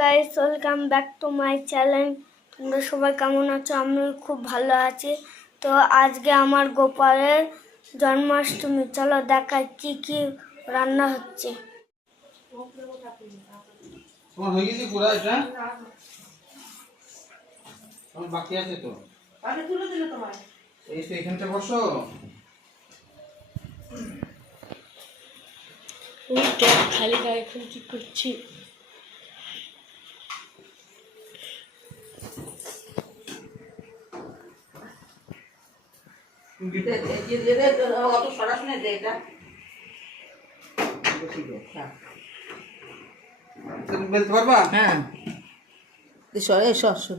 Guys, welcome back to my channel. তোমরা সবাই কেমন আছো? আমি খুব ভালো আছি। তো আজকে আমার গোপালের জন্মাষ্টমী। চলো দেখাই কি কি রান্না হচ্ছে। তোমার হয়ে গেছে পুরা এটা? তোমার বাকি আছে তো? আগে তুলে দিলে তোমার। এই তো এখানটা বসো। খালি গায়ে এখন কি করছি? অত সরাসরি দে এটা। তুমি বলতে পারবা? হ্যাঁ সরে সরষে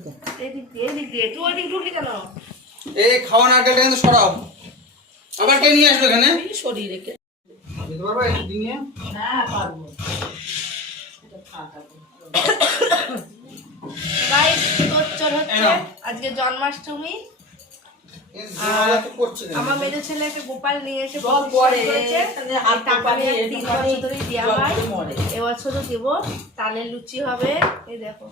এদিক দিয়ে তুই ওইদিক ঢুকলি কেন? এই খাওয়া নারকেলটা কিন্তু সরাও। আবার কে নিয়ে আসবে এখানে? সরিয়ে রেখে দিতে পারবা একটু দিন নিয়ে? হ্যাঁ পারবো। গাইস তোর হচ্ছে আজকে জন্মাষ্টমী। আমার মেয়ে ছেলে একটা গোপাল নিয়ে এসে এবছরও দেব। তালের লুচি হবে, এই দেখো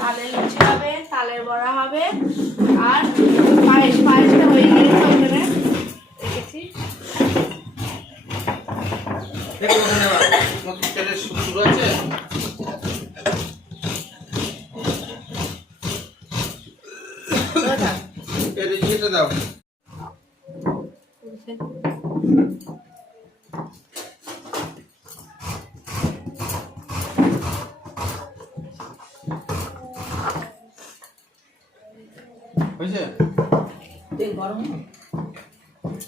তালের লুচি হবে, তালের বড়া হবে, আর পায়েসটা হয়ে গেছে ওখানে রেখেছি। শুরু আছে। এটা দাও। হয়েছে? তেল গরম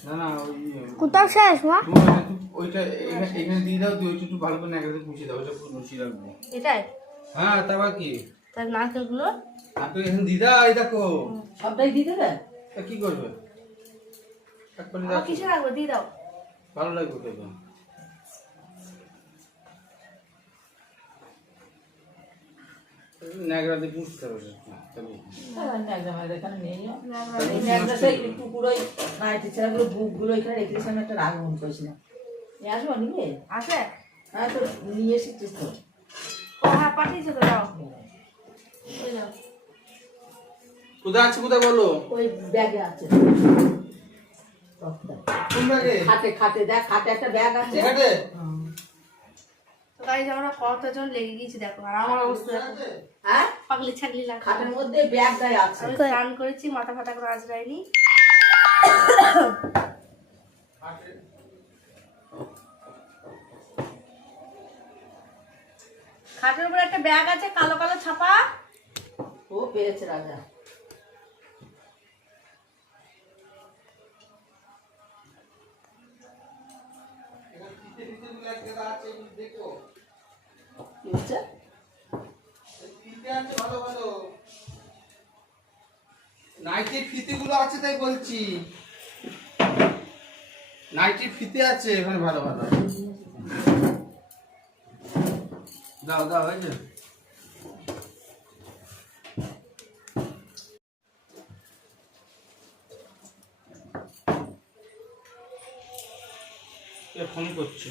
না না কোথাও শেষ মা? ওইটা এখানে দিয়ে দাও, তুই ওইটা একটু ভালো করে নাকে পুষিয়ে দাও, ওইটা পুরো লুচি রাখবো। এটাই হ্যাঁ তারপর কি? তার নারকেলগুলো আর তুই এখানে দিদা এই দেখো সবটাই দিয়ে দেবে। তা কি করবে? একবারে আবার কিসে রাখবো? দিয়ে দাও। ভালো লাগবে তো। নাগরাতে পুষতে হবে বুকগুলো এখানে রেখে দিয়েছিলাম, একটা রাগ মন করেছিলাম। নিয়ে আসবো নিয়ে আসে। হ্যাঁ তো নিয়ে এসেছিস তো? হ্যাঁ পাঠিয়েছো তো, দাও কোথায় আছে কোথায় বলো? ওই ব্যাগে আছে। কোন ব্যাগে? খাটে দেখ, খাটে একটা ব্যাগ আছে। খাটে? তো গাইস আমরা কতজন লেগে গেছি দেখো, আর আমার অবস্থা দেখো। হ্যাঁ পাগলি ছাগলি লাগছে। খাটের মধ্যে ব্যাগটাই আছে। আমি তো রান করেছি, মাথা ফাটা করে আজরাইনি। খাটের উপর একটা ব্যাগ আছে, কালো কালো ছাপা। ও পেয়েছে রাজা। নাইটির ফিতেগুলো আছে তাই বলছি। নাইটির ফিতে আছে এখানে ভালো ভালো। দাও দাও এই যে। ফোন করছে।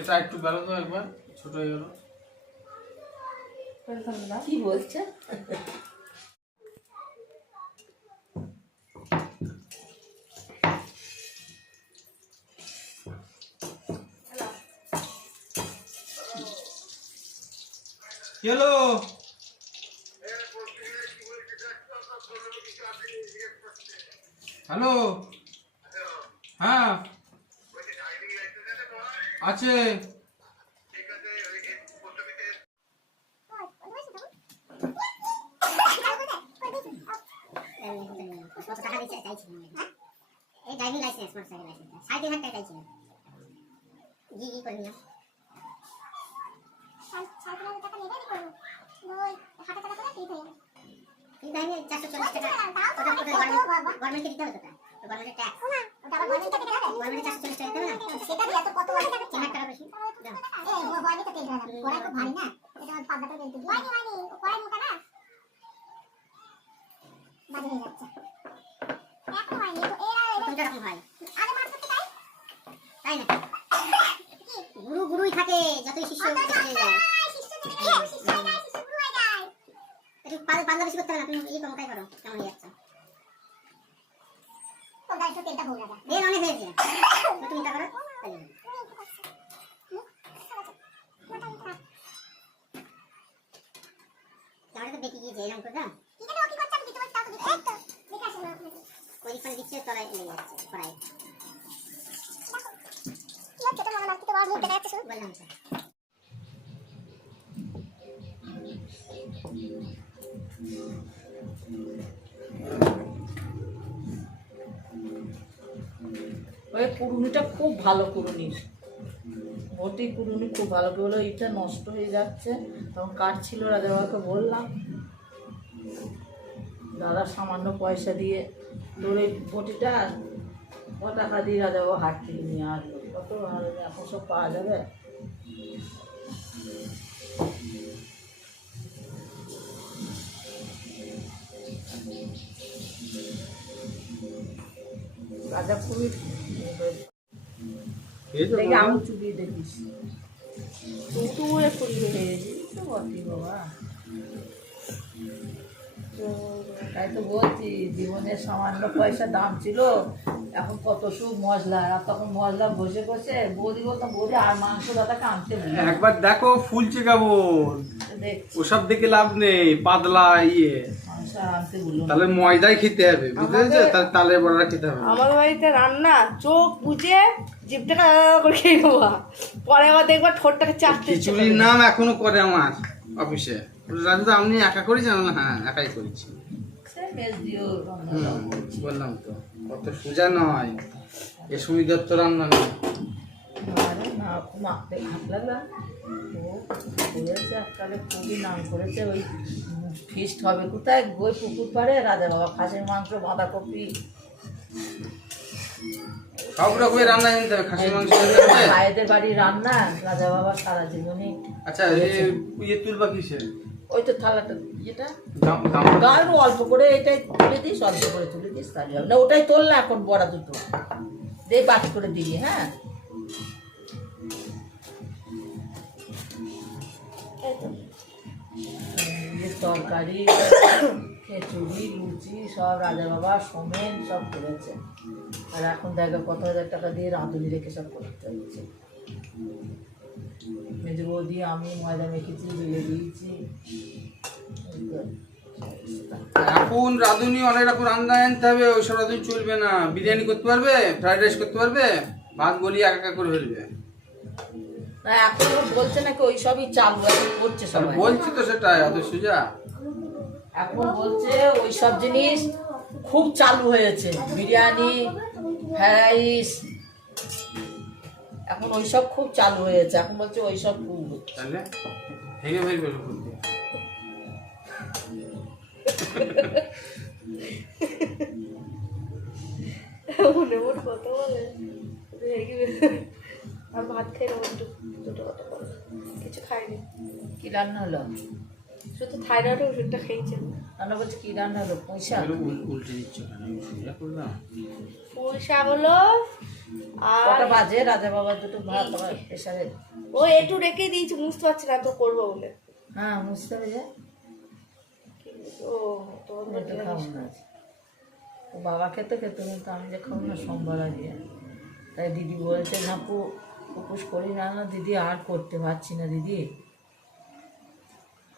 এটা একটু বেরো তো একবার, ছোট হয়ে গেল। কি বলছে? হ্যালো হ্যালো, হ্যাঁ আছে। কত টাকা দিচ্ছে চাইছিলাম, এই ড্রাইভিং লাইসেন্স, মোটরসাইকেল লাইসেন্স 3.5 টাকা চাইছিলাম। জি করে নিলাম। 3.5 টাকা নেবে আমি করবো, ওই 1,000 টাকা করে ঠিক হয়ে যাবে। কিন্তু আমি 440 টাকা ওটা গভর্নমেন্টকে দিতে হবে, তো গভর্নমেন্টের ট্যাক্স ওটা আবার গভর্নমেন্টকে দিতে হবে। গভর্নমেন্টে 440 টাকা দিতে হবে না, সেটা দিয়ে এত কত টাকা 3 টাকা বেশি। এই গভর্নমেন্ট তো তেল ঢালা কড়াই খুব ভারী না, এটা 5 টাকা তেল দিই। কড়াই মোটা না, বাজে হয়ে যাচ্ছে। এখন হয়নি তো এরা এরকম হয় আরে মাছ করতে তাই না গুরু গুরুই থাকে যতই শিষ্য হয়ে যায় শিষ্য গুরু হয়ে যায় একটু পাল্লা বেশি করতে হবে না তুমি এই কমটাই করো কেমন হয়ে যাচ্ছে তো গাইস তো তেলটা ভরে দাও তেল অনেক হয়েছে তুমি তা করো তাহলে তো দেখি কি যে এরকম করো ঠিক আছে ও কি করছে আমি দিতে পারছি তাও তো এই তো দেখে আসো না ওই দিকটা দিচ্ছে তলায় লেগে যাচ্ছে কড়াই কি হচ্ছে তো মামা তো আর মুখ দেখা যাচ্ছে শুধু বললাম তো ওই কুড়ুনিটা খুব ভালো কুড়ুনি, ভর্তি কুড়ুনি খুব ভালো করে হলো। এটা নষ্ট হয়ে যাচ্ছে, তখন কাটছিল, রাজাবাবাকে বললাম দাদা সামান্য পয়সা দিয়ে তোর এই বটিটা ক টাকা দিয়ে রাজাবাবা হাট থেকে নিয়ে আসলো। কত ভালো এখন সব পাওয়া যাবে। রাজা খুবই দেখি আমি চুপিয়ে দেখিস তুই ফুল হয়ে গেছিস তো বটি বাবা। তো তাই তো বলছি জীবনের সামান্য পয়সা দাম ছিল, এখন কত সুখ মশলা। আর তখন মশলা বসে বসে বৌদি বলতাম বৌদি আর মাংস দাদাকে আনতে বলি। একবার দেখো ফুলছে কেমন, দেখছি ওসব দেখে লাভ নেই, পাতলা ইয়ে মাংস আর আনতে বললো তাহলে ময়দাই খেতে হবে, বুঝতে পেরেছো? তাহলে তালের বড়া খেতে হবে। আমার বাড়িতে রান্না চোখ বুঝে জিভটাকে করে খেয়ে নেওয়া, পরে আবার দেখবার ঠোঁটটাকে চাপতে খিচুড়ির নাম এখনো করে আমার অফিসে। রাজা আপনি একা করেছেন? হ্যাঁ একাই করেছি। সে মেজ দিও বললাম তো কত সোজা নয়, এ সুমি দত্ত রান্না নয়। আরে না মাখতে ভাত লাগলা ও করেছে এককালে খুবই নাম করেছে। ওই ফিস্ট হবে কোথায়, ওই পুকুর পাড়ে রাজা বাবা খাসির মাংস বাঁধাকপি সব রকমের রান্না জানতে হবে, খাসির মাংস জানতে হবে। ভাইদের বাড়ির রান্না রাজা বাবা সারা জীবনই। আচ্ছা ইয়ে তুলবা কিসে? ওই তো থালাটা যেটা গামলা গায়ের অল্প করে এটাই তুলে দিস, অল্প করে তুলে দিস তাহলে হবে না। ওটাই তোল না এখন বড়া দুটো দিয়ে বাটি করে দিবি। হ্যাঁ তরকারি খিচুড়ি লুচি সব রাজা বাবা সোমেন সব করেছে। আর এখন দেখো কত হাজার টাকা দিয়ে রাঁধুনি রেখে সব করতে হচ্ছে। মেজে বৌদি আমি ময়দা মেখেছি, বেলে দিয়েছি। এখন রাঁধুনি অনেক রকম রান্না জানতে হবে, ওইসব রাঁধুনি চলবে না। বিরিয়ানি করতে পারবে, ফ্রাইড রাইস করতে পারবে, ভাত গলিয়ে একা করে ফেলবে। না এখন বলছে নাকি ওই সবই চালু এখন করছে সবাই। বলছি তো সেটাই, অত সোজা। এখন বলছে ওই সব জিনিস খুব চালু হয়েছে, বিরিয়ানি ফ্রাইড রাইস এখন ওই সব খুব চালু হয়েছে। এখন বলছে ওই সব খুব হচ্ছে। তাহলে ভেঙে ফেলবে লোক দিয়ে। মনে মনে কথা বলে আর ভাত খেয়ে নেবো একটু দুটো কথা বলে কিছু খাইনি, কি রান্না হলো? শুধু থাইরয়েডের ওষুধটা খেয়েছে। রান্না বলছে কি রান্না হলো? পয়সা উল্টে দিচ্ছ কেন? সোজা করলাম। পুঁই শাক হলো আর কটা বাজে? রাজা বাবার দুটো ভাত আমার প্রেশারে। ও একটু রেখেই দিয়েছি, বুঝতে পারছি না তো করবো বলে। হ্যাঁ বুঝতে হবে যে ও তোমার একটু খাবো না। ও বাবা খেতে খেতে কিন্তু আমি যে খাবো না সোমবার আগে। তাই দিদি বলছে ঝাঁপু উপোস করি না না দিদি, আর করতে পারছি না দিদি।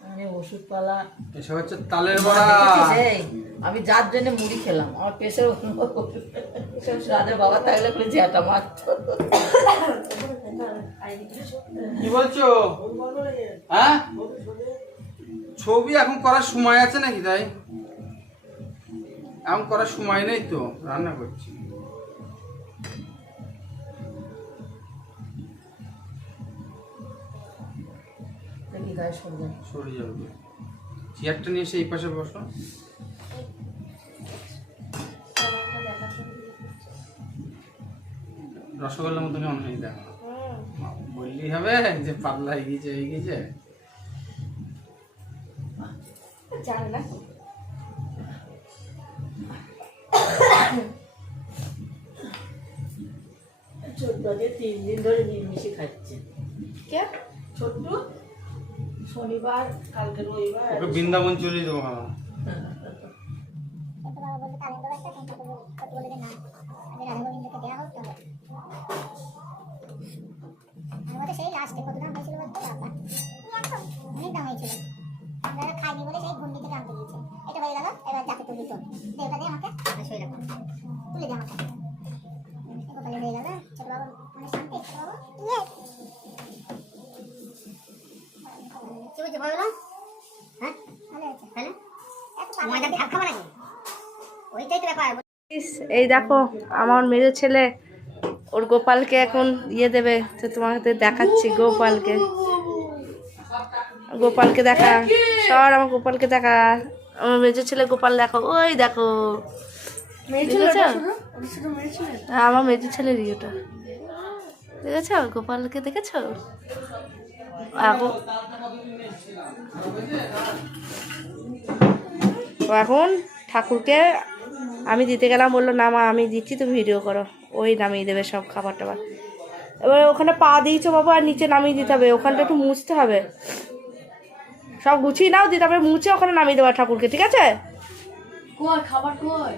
মানে ওষুধপালা এসব হচ্ছে তালের বড়া। আমি যার জন্য মুড়ি খেলাম, আমার পেশার রাজা বাবা থাকলে করে জ্যাটা মারত। কি বলছো? হ্যাঁ ছবি এখন করার সময় আছে নাকি? তাই এখন করার সময় নেই তো, রান্না করছি। দেখি গায়ে সরবে সরে যাবে। চেয়ারটা নিয়ে এসে এই পাশে বসো। রসগোল্লার মতো কেমন হয়ে দেখো, বললেই হবে যে পাতলা হয়ে গিয়েছে হয়ে গিয়েছে। জানে না ছোট্ট যে 3 দিন ধরে নিরামিষে খাচ্ছে। কে? ছোট্ট শনিবার, কালকে রবিবার। ওকে বৃন্দাবন চলে যাবো বাবা। একটু বাবা বলতে কালিন্দ একটা কিন্তু কত বলে যে না আগে রাধা গোবিন্দকে দেওয়া হোক তবে আমাদের সেই লাস্টে কত দাম হয়েছিল বলতে বাবা অনেক দাম হয়েছিল আমরা খাইনি বলে সেই ঘুন্ডি থেকে আনতে দিয়েছে এটা হয়ে গেল এবার যাকে তুলি তো দে ওটা দে আমাকে সই রাখো তুলে দে আমাকে গোপালে হয়ে গেল ছোট বাবু মানে শান্তি ছোট বাবু কি বলছে বলো হ্যাঁ ভালো আছে ভালো এত ময়দা ঢাক খাবো নাকি ওইটাই তো ব্যাপার এই দেখো আমার মেজো ছেলে ওর গোপালকে এখন দেবে, তো তোমাদের দেখাচ্ছি গোপালকে। গোপালকে দেখা, সর আমার গোপালকে দেখা। আমার মেজো ছেলে গোপাল দেখো, ওই দেখো দেখেছো? হ্যাঁ, আমার মেজো ছেলেরই ওটা, দেখেছো? গোপালকে দেখেছো? এখন ঠাকুরকে আমি দিতে গেলাম, বললো না মা আমি দিচ্ছি তুমি ভিডিও করো। ওই নামিয়ে দেবে সব খাবার টাবার। এবার ওখানে পা দিয়েছো বাবা, আর নিচে নামিয়ে দিতে হবে, ওখানটা একটু মুছতে হবে। সব গুছিয়ে নাও, দিয়ে তারপরে মুছে ওখানে নামিয়ে দেওয়া ঠাকুরকে, ঠিক আছে? খাবার কই?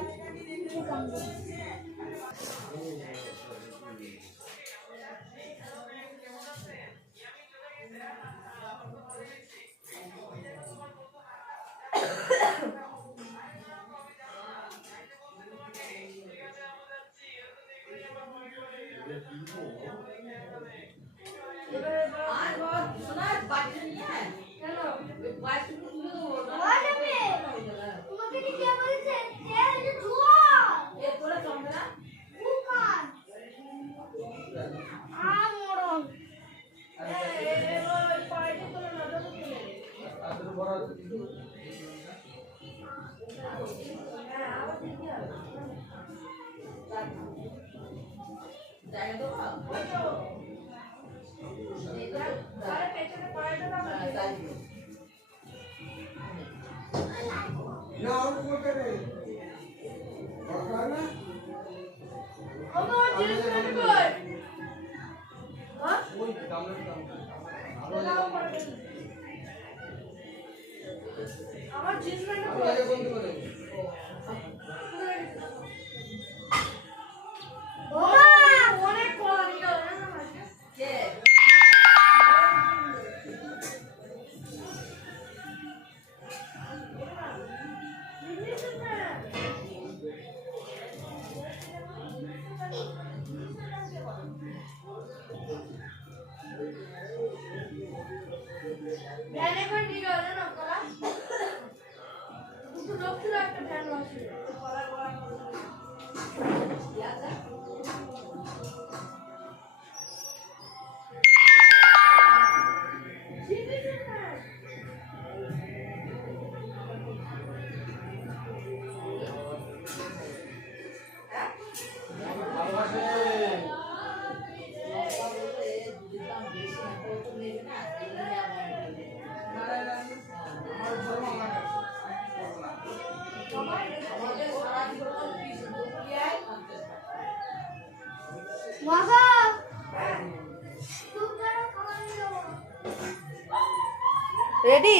রেডি?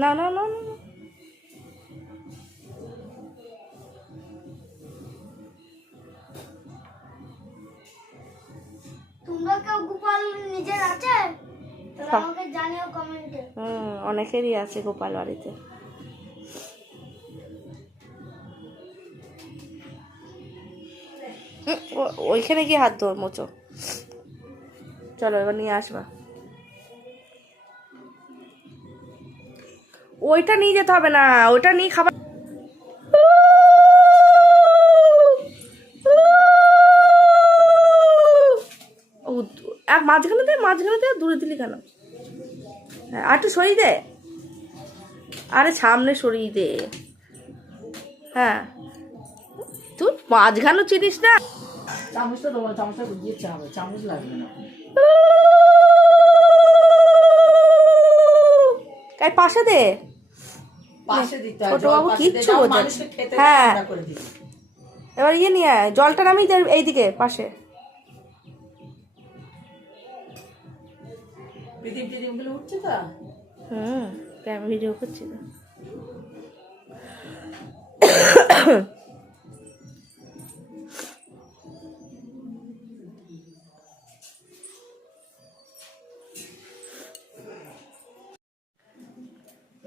না না না না, তোমরা কেউ গোপাল নিজের আছে? তাহলে আমাকে জানিও কমেন্টে। অনেকেরই আছে গোপাল বাড়িতে। ওইখানে গিয়ে হাত ধর মোচো। চলো এবার নিয়ে আসবা। ওইটা নিয়ে যেতে হবে না, ওইটা নিয়ে খাবার। এক মাঝখানে দে, দূরে দিলি কেন? হ্যাঁ, আর একটু সরিয়ে দে, আরে সামনে সরিয়ে দে। হ্যাঁ মাঝখানে চিনিস না? চামচটা দেবো, চামচটা দিয়েছে হবে, চামচ লাগবে না। এই পাশে দে। পাশে দিতে হয়, ছোট জল বাবু পাশে কিচ্ছু দিতে হয়, বোঝে না। মানুষকে খেতে হ্যাঁ। ঠান্ডা করে দিই। এবার ইয়ে নিয়ে আয়, জলটা নামিয়ে দে এইদিকে পাশে। পিদিম উঠছে তো। আমি ভিডিও করছি তো।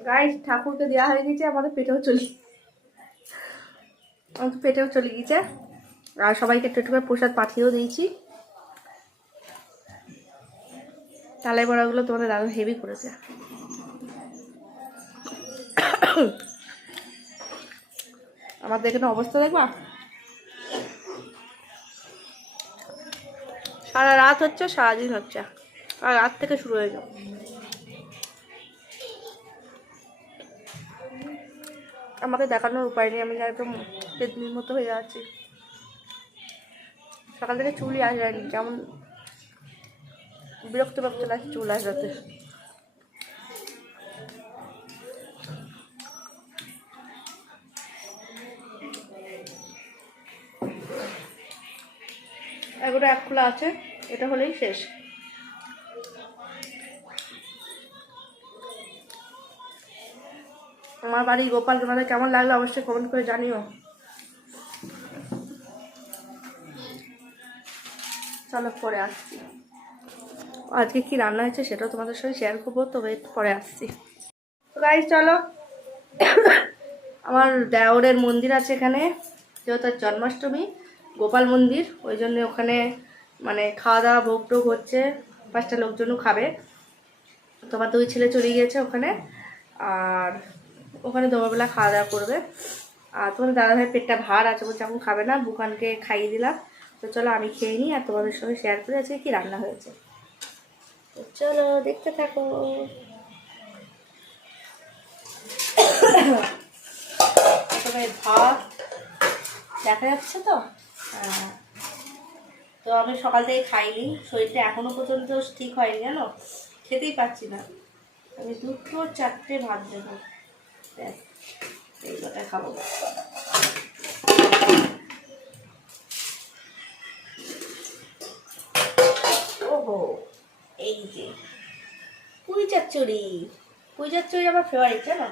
গাইস, ঠাকুরকে দেওয়া হয়ে গেছে, আমাদের পেটেও চলে গেছে। আর সবাইকে একটু একটু করে প্রসাদ পাঠিয়েও দিয়েছি। তালের বড়াগুলো তোমাদের দাদা হেভি করেছে। আমাদের এখানে অবস্থা দেখবা, সারা রাত হচ্ছে, সারাদিন হচ্ছে, আর রাত থেকে শুরু হয়ে যাবে। আমাকে দেখানোর উপায় নেই, আমি একদম পেতনির মতো হয়ে যাচ্ছি। সকাল থেকে চুলই আসেনি, যেমন বিরক্ত লাগছে চুল আসাতে। এগুলো এক খোলা আছে, এটা হলেই শেষ। আমার বাড়ি গোপাল তোমাদের কেমন লাগলো অবশ্যই কমেন্ট করে জানিও। চলো পরে আসছি, আজকে কি রান্না হয়েছে সেটাও তোমাদের সঙ্গে শেয়ার করবো, তবে পরে আসছি। তো গাইস চলো, আমার দেওরের মন্দির আছে এখানে, যেহেতু জন্মাষ্টমী, গোপাল মন্দির, ওই জন্য ওখানে মানে খাওয়া দাওয়া ভোগ টোগ হচ্ছে, 5টা লোকজনও খাবে। তোমার 2 ছেলে চলে গিয়েছে ওখানে, আর ওখানে দুপুরবেলা খাওয়া দাওয়া করবে। আর তোমাদের দাদাভাই পেটটা ভার আছে, বলছে এখন খাবে না, বুকানকে খাইয়ে দিলাম। তো চলো আমি খেয়ে নিই, আর তোমাদের সঙ্গে শেয়ার করে আজকে কি রান্না হয়েছে। তো চলো দেখতে থাকো। ভাত দেখা যাচ্ছে তো। তো আমি সকাল থেকে খাইনি, শরীরটা এখনো পর্যন্ত ঠিক হয়নি, জানো, খেতেই পাচ্ছি না। আমি 2-4টে ভাত দেবো, এই কটা খাবো। ওহো, এই যে পুঁই চচ্চড়ি আমার ফেভারিট, জানো।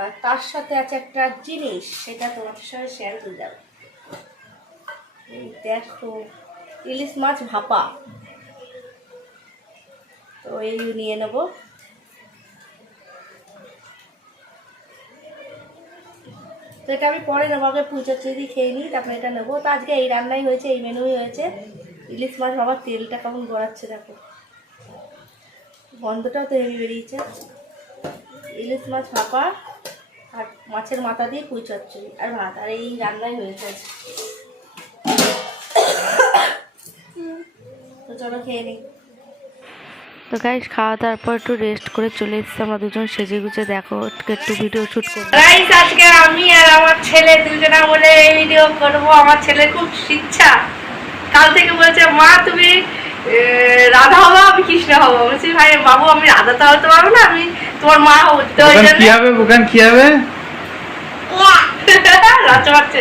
আর তার সাথে আছে একটা জিনিস, সেটা তোমাদের সাথে শেয়ার করে যাবো। এই দেখো, ইলিশ মাছ ভাপা। তো এই নিয়ে নেবো। তো এটা আমি পরে নেবো, আগে পুঁই চচ্চড়ি খেয়ে নিই, তারপরে এটা নেবো। তো আজকে এই রান্নাই হয়েছে, এই মেনুই হয়েছে। ইলিশ মাছ ভাপা, তেলটা কেমন গড়াচ্ছে দেখো, গন্ধটাও তো হেভি বেরিয়েছে। ইলিশ মাছ ভাপা আর মাছের মাথা দিয়ে পুঁই চচ্চড়ি আর ভাত, আর এই রান্নাই হয়েছে। তো চলো খেয়ে নিই। তো গাইস, খাওয়া দাওয়ার পর একটু রেস্ট করে চলে এসেছি আমরা দুজন সেজে গুজে, দেখো একটু ভিডিও শুট করবো। গাইস, আজকে আমি আর আমার ছেলে দুজনা বলে এই ভিডিও করবো। আমার ছেলে খুব ইচ্ছা, কাল থেকে বলছে মা তুমি রাধা হবো, আমি কৃষ্ণ হবো। বলছি ভাই বাবু, আমি রাধা তো হতে পারবো না, আমি তোমার মা হবো। তো কি হবে বুকান, কি হবে লজ্জা পাচ্ছে।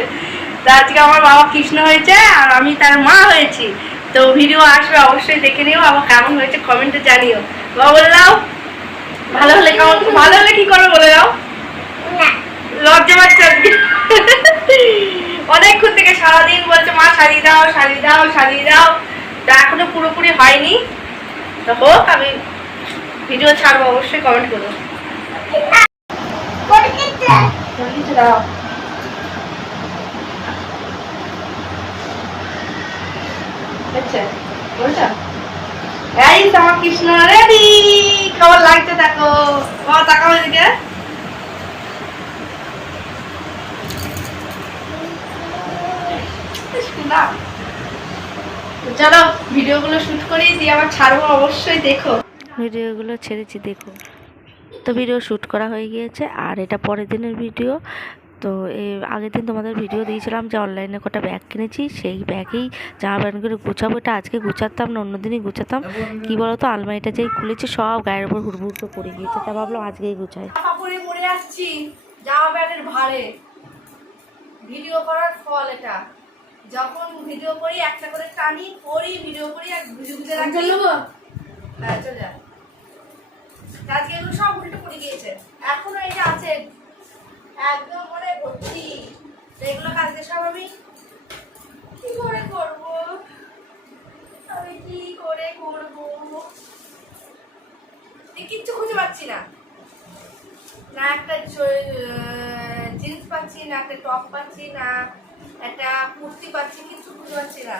তো আজকে আমার বাবা কৃষ্ণ হয়েছে আর আমি তার মা হয়েছি। তো ভিডিও আসবে, অবশ্যই দেখে নিও, আবার কেমন হয়েছে কমেন্টে জানিও। বাবা বলে দাও, ভালো হলে কেমন, ভালো হলে কি করবে বলে দাও। লজ্জা পাচ্ছে আজকে, অনেকক্ষণ থেকে সারাদিন বলছে মা সারিয়ে দাও সারিয়ে দাও সারিয়ে দাও। তা এখনো পুরোপুরি হয়নি, তো হোক, আমি ভিডিও ছাড়বো, অবশ্যই কমেন্ট করো। দাও আচ্ছা বলছো এই তো আমার কৃষ্ণ রেডি কেমন লাগছে দেখো বাবা তাকাও এদিকে না চলো ভিডিওগুলো শুট করি দিয়ে আবার ছাড়বো অবশ্যই দেখো ভিডিওগুলো ছেড়েছি দেখো। তো ভিডিও শ্যুট করা হয়ে গিয়েছে আর এটা পরের দিনের ভিডিও। তো আগের দিন তোমাদের ভিডিও দিয়েছিলাম যে অনলাইনে কটা ব্যাগ কিনেছি, সেই ব্যাগেই জামা প্যান্টগুলো গুছাবো। এটা আজকে গুছাতাম না, অন্যদিনই গুছাতাম। কি বলতো, আলমারিটা যেই খুলেছি সব গায়ের উপর হুড়বুড় করে পড়ে গিয়েছে, তা ভাবলাম আজকেই গুছাই। জামা পরে পরে যাচ্ছি জামা প্যান্টের ভারে। ভিডিও করার ফল এটা, যখন ভিডিও করি একটা করে টানি পরি ভিডিও করি আর ভিডিও ভিডিও রাখতে নেবো। হ্যাঁ চলে যা। আজকে এগুলো সব উল্টো পড়ে গিয়েছে, এখনো এটা আছে একদম মানে ভর্তি। এগুলো কাজকে সব আমি কি করে করবো, আমি কি করে করবো কিচ্ছু খুঁজে পাচ্ছি না। না একটা জিন্স পাচ্ছি, না একটা টপ পাচ্ছি, না একটা কুর্তি পাচ্ছি, কিছু খুঁজে পাচ্ছি না।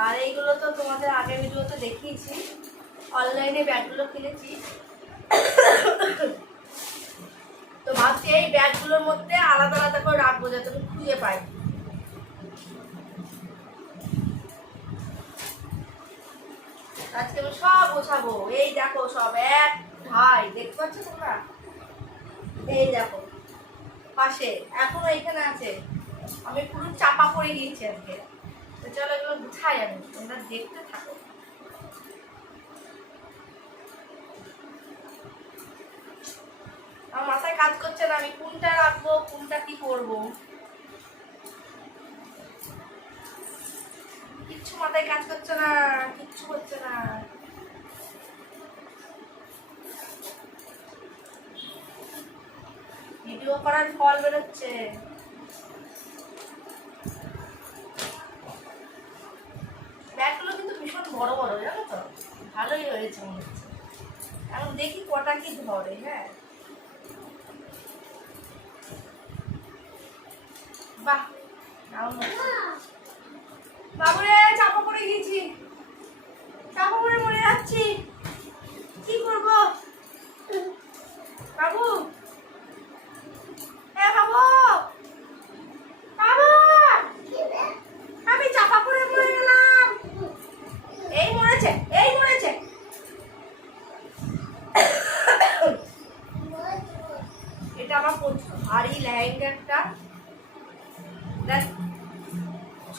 আর এইগুলো তো তোমাদের আগের ভিডিওতে দেখিয়েছি, অনলাইনে ব্যাগগুলো কিনেছি। তো ভাবছি এই ব্যাগগুলোর মধ্যে আলাদা আলাদা করে রাখবো যাতে আমি খুঁজে পাই। আজকে আমি সব গোছাবো। এই দেখো সব এক ভাই, দেখতে পাচ্ছ তোমরা? এই দেখো পাশে এখনো এখানে আছে, আমি পুরো চাপা পড়ে গিয়েছি আজকে। তো চলো এগুলো গুছাই, আমি তোমরা দেখতে থাকো। আমার মাথায় কাজ করছে না, আমি কোনটা রাখবো কোনটা কি করবো, কিচ্ছু মাথায় কাজ করছে না, কিচ্ছু করছে না। ভিডিও করার ফল বেরোচ্ছে। ব্যাগগুলো কিন্তু ভীষণ বড় বড়, জানো তো, ভালোই হয়েছে মনে হচ্ছে। এখন দেখি কটা কি ধরে। হ্যাঁ বাহ, বাবুরে চাপা পড়ে গেছি, চাপা পড়ে মরে যাচ্ছি, কি করবো বাবু? হ্যাঁ বাবু, বাবু আমি চাপা পড়ে মরে গেলাম। এই মরেছে, এই মরেছে। এটা আমার প্রচুর ভারী লেহেঙ্গাটা,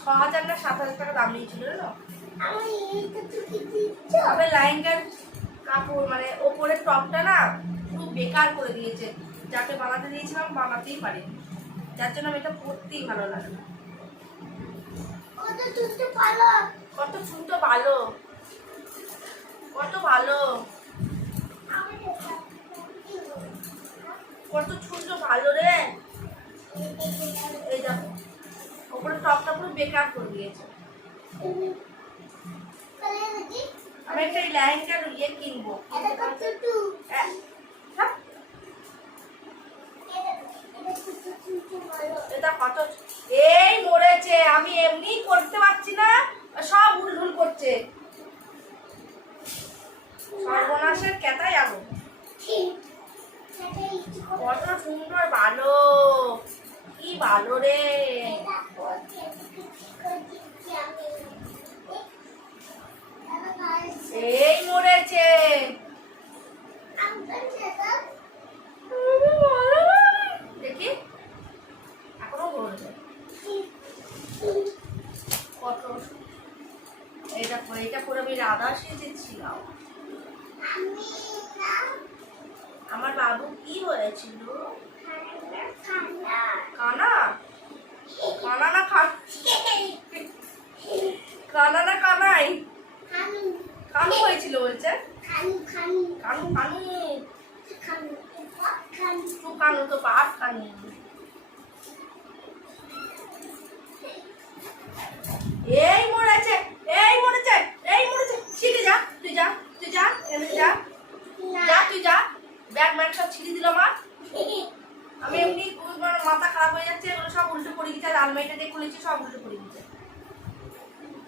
৬,০০০ না ৭,০০০ টাকা দাম নিয়েছিল জানো। তবে লেহেঙ্গার কাপড় মানে ওপরের টপটা না পুরো বেকার করে দিয়েছে। যাকে বানাতে দিয়েছিলাম বানাতেই পারিনি, যার জন্য আমি এটা পরতেই ভালো লাগে না। কত ছুটো ভালো, কত ভালো, কত ছুটো ভালো রে। এই দেখো ওপরে টপটা পুরো বেকার করে দিয়েছে। আমি একটা লেহেঙ্গার ইয়ে কিনবো। এটা কত, এই মরেছে, আমি এমনি করতে পারছি না, সব উলঝুল করছে। সর্বনাশের কেতাই আগুন। কত সুন্দর ভালো, কি ভালো রে। এই মরেছে, দেখি এখনো বলছে কত। এইটা করে আমি রাধা সেজেছিলাম। আমার বাবু কি হয়েছিল? কানা, কানা না কানা না কানাই, কানু হয়েছিল বলছে। কানু কানু তো বাপ কানু। এই মরেছে, এই মরেছে, এই মরেছে। ছিঁড়ে যা, তুই যা, তুই যা, এনে যা, যা তুই যা। ব্যাগ ম্যাগ সব ছিঁড়ে দিল মা। আমি এমনি মাথা খারাপ হয়ে যাচ্ছে, এগুলো সব উল্টো পড়ে গেছে। আর আলমারিটা দিয়ে খুলেছি, সব উল্টো পড়ে গেছে।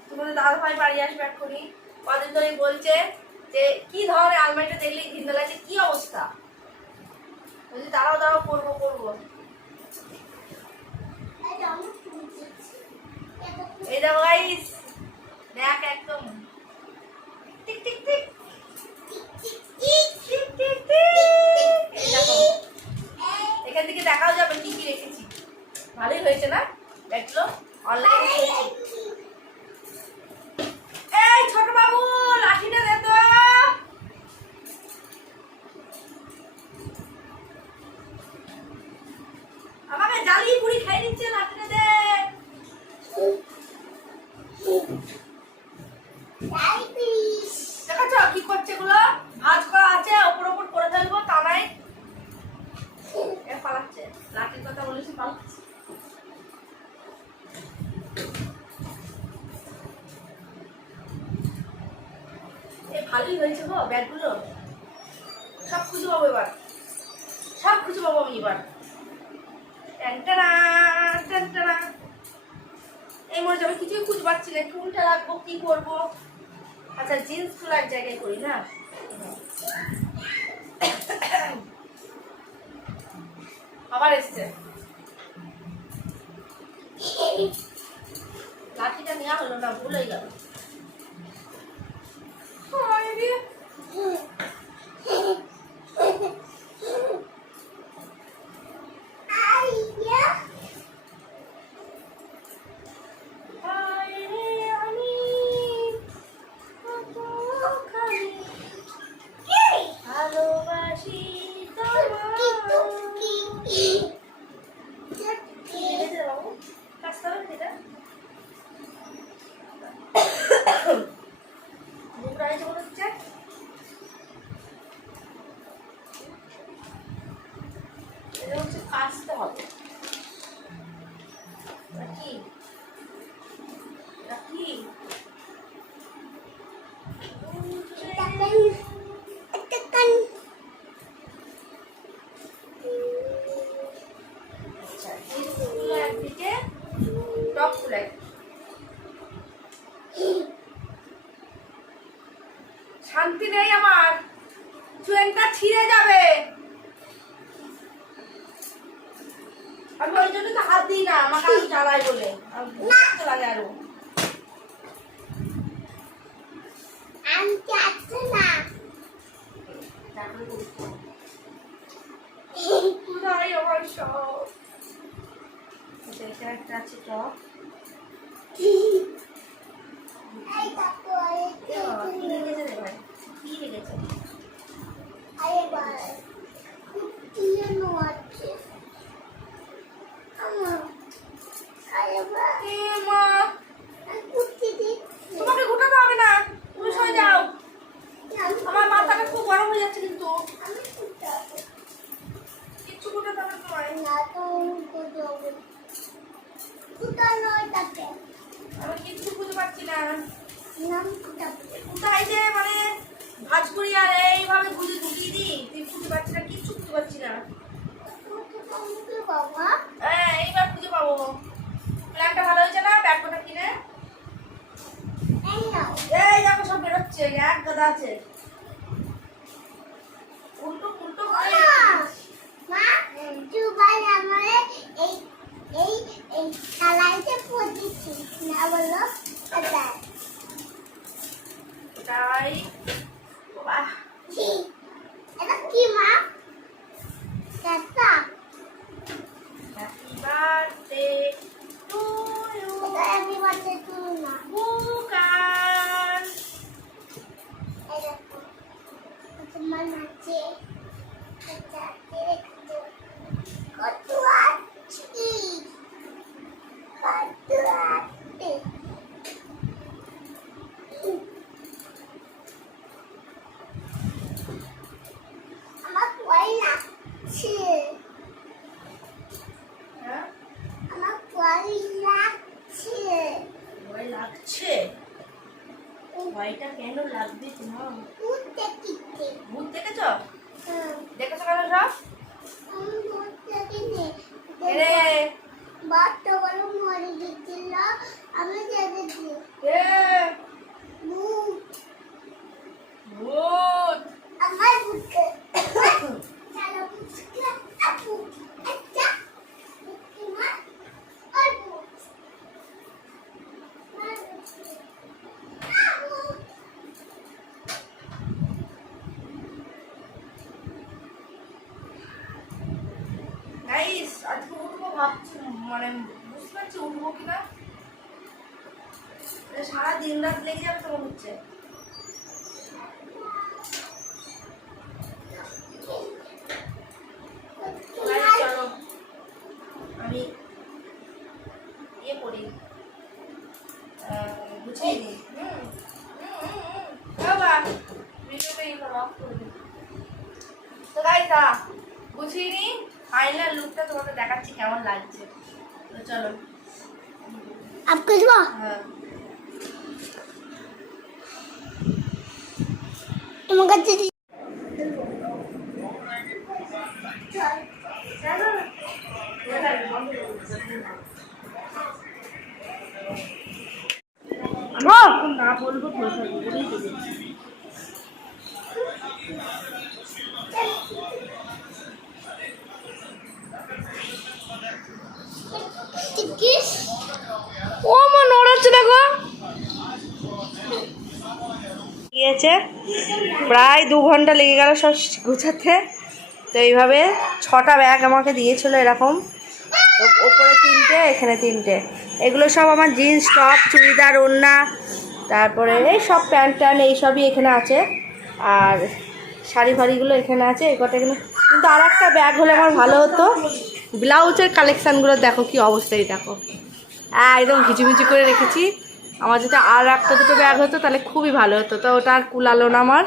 তোমাদের তোমাদের দাদা ভাই বাড়ি আসবে এক্ষুনি। কদিন ধরেই বলছে যে কি ধরনের আলমারিটা দেখলেই ঘৃণা লাগছে, কি অবস্থা। বলছি দাঁড়াও দাঁড়াও, করবো করবো। এই দেখো গাইস, দেখ একদম tick tick tick tick tick tick tick. এই দেখো, এখান থেকে দেখাও যাবে কি কি রেখেছি। ভালোই হয়েছে না ব্যাগগুলো, অনলাইনে কিনেছি। এই ছোট বাবু, লাঠিটা দে তো। আমাকে জ্বালিয়ে পুরি খাই দিচ্ছে, লাঠিটা দে। দেখাচ্ছ কি করছে এগুলো? ভাজ করা আছে, ওপর ওপর করে ফেলবো, তা নাই পালাচ্ছে। লাঠির কথা বলেছি, পালাচ্ছে। ভালোই হয়েছে গো ব্যাগগুলো, সব খুঁজে পাবো এবার, সব খুঁজে পাবো আমি এবার। ট্যান্টানা ট্যান্টানা। এই মনে হচ্ছে আমি কিছুই খুঁজে পাচ্ছি না, কোনটা রাখবো, কি করবো। আচ্ছা জিন্স গুলো এক জায়গায় করি না। আবার এসছে, লাঠিটা নেওয়া হলো না, ভুল হয়ে গেল। ভালোবাসি কাশতে হবে নাকি নাকি? আচ্ছা জিন্সগুলো একদিকে, টপগুলো শান্তি নেই আমার, চুয়েনটা ছিঁড়ে যাবে। আমি ওই জন্য তো হাত দিই না, আমাকে আমি জ্বালাই বলে লাগে আরো। এটা একটা আছে টপ, কি রেখেছে রে ভাই, কি রেখেছে? তোমাকে গোটাতে হবে না, তুমি সরে যাও। আমার মাথাটা খুব গরম হয়ে যাচ্ছে, কিন্তু কিচ্ছু গোটাতে হবে তোমায়। আমি কিচ্ছু খুঁজে পাচ্ছি না, কোথায় যে মানে ভাজ করি আর এইভাবে গুঁজে ঢুকিয়ে দিই, তুই খুঁজে পাচ্ছি না, কিচ্ছু খুঁজে পাচ্ছি না। হ্যাঁ এইবার খুঁজে পাবো। প্ল্যানটা ভালো হয়েছে না ব্যাগটা কিনে? এই দেখো সব বেরোচ্ছে, এক গাদা আছে। উল্টো উল্টো তাই বাহ। Happy birthday to you Bukan. তোমার নাচে কত আছি, কত আছি। আমার ভয় লাগছে, হ্যাঁ আমার ভয় লাগছে। ভয় লাগছে? ভয়টা কেন লাগবে তোমার? ভূত দেখিতে। ভূত দেখেছ? হুম, দেখেছো কেন সব? আমি ভূত দেখিনি। রে বাচ্চা বলে মরে দিচ্ছিল আমি দেখেছি ভূত আমার বুকে চলো বুকে আপু আচ্ছা মা আর ভূত গাইস আজকে উঠবো ভাবছি, মানে বুঝতে পারছি উঠবো কিনা। সারা দিন রাত লেগে যাবে তো মনে হচ্ছে। চলো আমি ইয়ে করি, গুছিয়ে নিই। বাবা ভিডিওটা ইয়ে করো, অফ করে দিই। তো গাইস গুছিয়ে নিই, ফাইনাল লুকটা তোমাদের দেখাচ্ছি কেমন লাগছে। তো চলো आपको जो হ্যাঁ তোমাকে দিদি না বলবো বলেই দেবে। ও মা নড়াচ্ছে দেখো গিয়েছে, প্রায় 2 ঘন্টা লেগে গেল সব গোছাতে। তো এইভাবে 6টা ব্যাগ আমাকে দিয়েছিল এরকম, তো ওপরে 3টে এখানে 3টে। এগুলো সব আমার জিন্স টপ চুড়িদার ওড়না, তারপরে এই সব প্যান্ট ট্যান্ট এইসবই এখানে আছে, আর শাড়ি ফাড়িগুলো এখানে আছে এই কটা এখানে। কিন্তু আর একটা ব্যাগ হলে আমার ভালো হতো, ব্লাউজের কালেকশানগুলো দেখো কি অবস্থায়, দেখো একদম ঘিচুমিচু করে রেখেছি। আমার যদি আর একটা দুটো ব্যাগ হতো তাহলে খুবই ভালো হতো, তো ওটা আর কুলালো না আমার।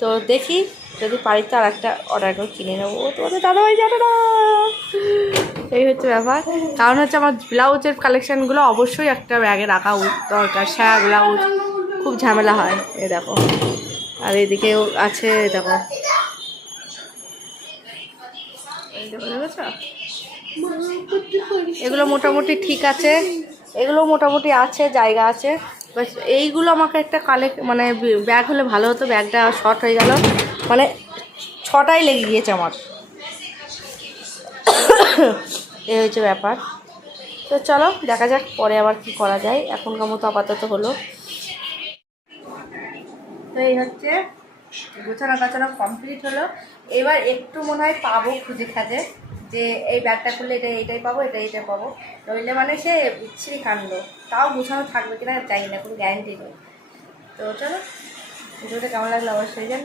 তো দেখি যদি পারি তো আর একটা অর্ডার করে কিনে নেবো। ও তোমাদের দাদাভাই জানো না, এই হচ্ছে ব্যাপার। কারণ হচ্ছে আমার ব্লাউজের কালেকশানগুলো অবশ্যই একটা ব্যাগে রাখা দরকার, সায়া ব্লাউজ খুব ঝামেলা হয়। এ দেখো, আর এদিকেও আছে দেখো, এই দেখো দেখেছো, এগুলো মোটামুটি ঠিক আছে, এগুলো মোটামুটি আছে, জায়গা আছে। বাস এইগুলো আমাকে একটা মানে ব্যাগ হলে ভালো হতো, ব্যাগটা শর্ট হয়ে গেল, মানে 6টাই লেগে গিয়েছে আমার। এই হচ্ছে ব্যাপার। তো চলো দেখা যাক পরে আবার কি করা যায়, এখনকার মতো আপাতত হলো। তো এই হচ্ছে গোছানো গাছানো কমপ্লিট হলো। এবার একটু মনে হয় পাবো খুঁজে খাজে, যে এই ব্যাগটা খুললে এইটাই পাবো, এইটাই পাবো, নইলে মানে সে বিচ্ছিরি কাণ্ড। তাও গোছানো থাকবে কিনা জানি না, কোনো গ্যারান্টি নেই। তো চলো ভিডিওটা কেমন লাগলো অবশ্যই জানি।